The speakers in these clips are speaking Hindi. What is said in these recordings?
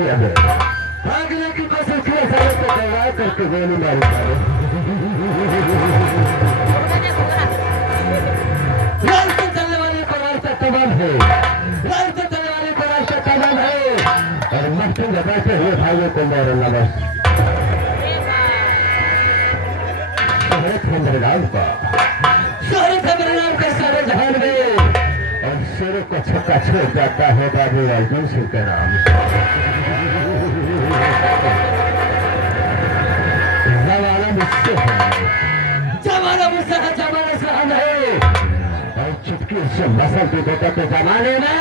किया है भागने की कोशिश किया सारे को तैयार करके गोली मारी सारे रास्ते चलने वाले को रास्ता तमाम है रास्ते चलने वाले को रास्ता तमाम है और मस्ती में बैठे हुए भाइयों को मारना बस खंडरगांव का शहर खंडरगांव के सारे जहान में और शेरों को छक्का छोड़ जाता है बाबू अर्जुन सिंह के नाम जमाना मुझसे है जमाना मुझसे है जमाना सहन है और चुटकी से मसल भी देता तो जमाने में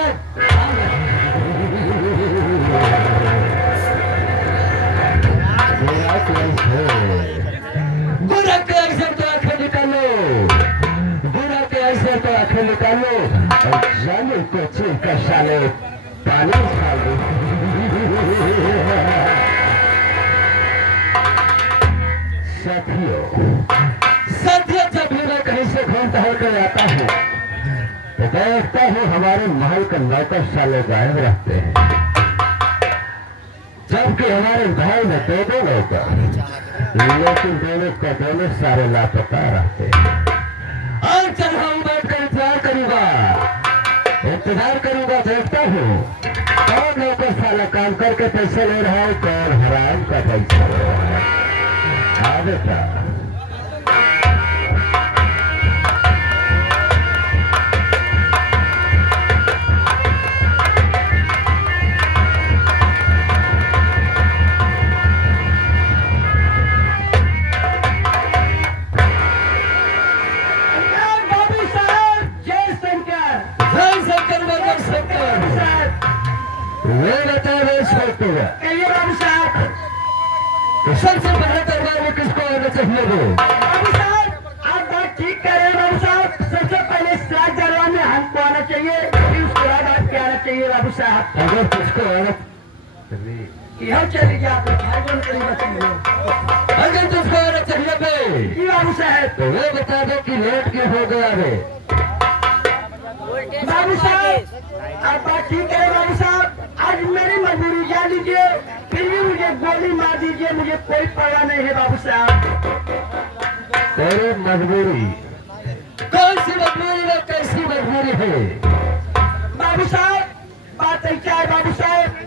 बुरा के ऐसे तो आंखें निकालो बुरा के ऐसे तो आंखें निकालो और जाने को चीर का साले पानी डाल दो साथियों जब भी मैं कहीं से घूम टहल कर आता हूँ तो देखता हूँ हमारे महल का नौकर साले गायब रहते हैं जबकि हमारे घर में दो नौकर लेकिन दोनों का दोनों सारे लापता रहते हैं और चल हम बैठ कर इंतजार करूंगा देखता हूँ कौन नौकर साला काम करके पैसे ले रहा है कौन हराम का पैसा ले रहा है हाँ बेटा सबसे पहले दरबार में किसको आना चाहिए वो बाबू साहब आप बात ठीक कह रहे हैं बाबू साहब सबसे पहले सिराज दरबार में हमको आना चाहिए फिर उसके बाद आपके आना चाहिए बाबू साहब अगर किसको आना यहाँ चले जाए आप भाईगन करीब चाहिए अगर किसको आना चाहिए बे जी बाबू साहब तो वो बता दो कि लेट क्यों हो गया बे बाबू साहब आप बात ठीक कह रहे हैं बाबू साहब आज मेरी मजबूरी जान लीजिए फिर भी मुझे गोली मार दीजिए मुझे कोई परवाह नहीं है बाबू साहब तेरी मजबूरी कौन सी मजबूरी है कैसी मजबूरी है बाबू साहब बात ऐसा है बाबू साहब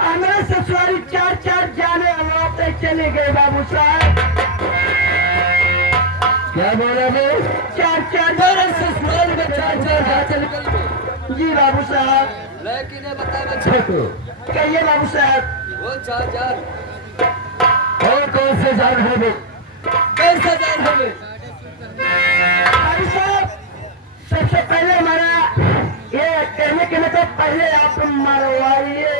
हमारे ससुराली चार जाने अलावा चले गए बाबू साहब क्या बोला मैं चार मेरे ससुराल में चार चले गए जी बाबू साहब लेकिन ये बता छोटू कहिए बाबू साहब वो चार और कौन से जान है वो कैसे जान है बाबू साहब सबसे पहले हमारा ये कहने के मतलब पहले आप मरवाइए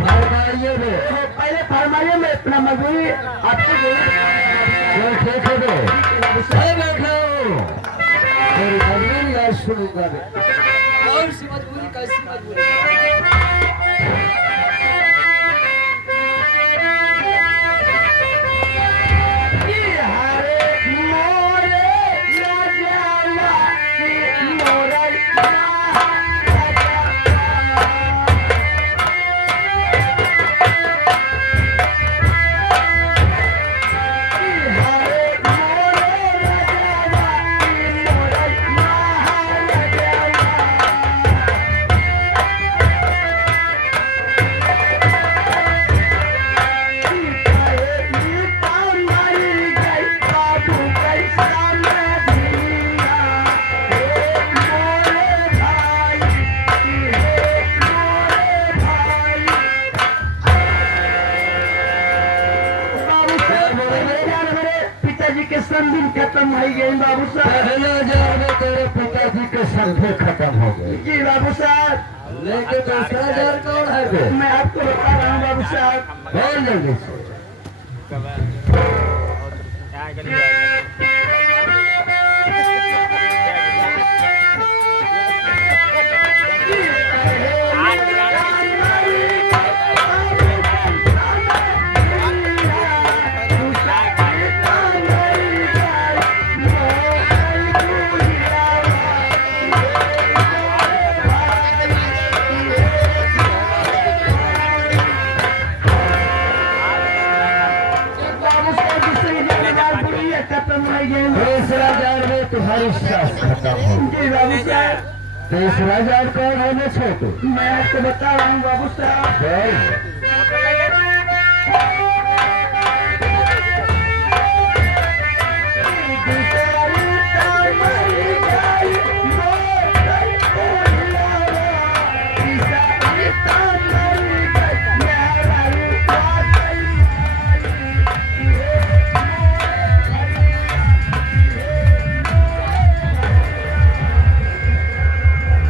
फरमाइए में पहले फरमाइए में अपना मजबूरी आपको ठीक है बे मैं बैठा हूँ तेरी मजबूरी आज सुनूंगा बे कौन सी मजबूरी कैसी मजबूरी खत्म हो गई बाबू साहब तेरे पिताजी के संख्या खत्म हो गए जी बाबू साहब लेकिन दूसरा जार कौन है बे मैं आपको बता रहा हूँ बाबू साहब कौन जल्दी से तुम्हारी सांस खत्म हो जी बाबू साहब, तीसरा जान कौन होने छोटू मैं आपको बता रहा हूँ बाबू साहब। बोल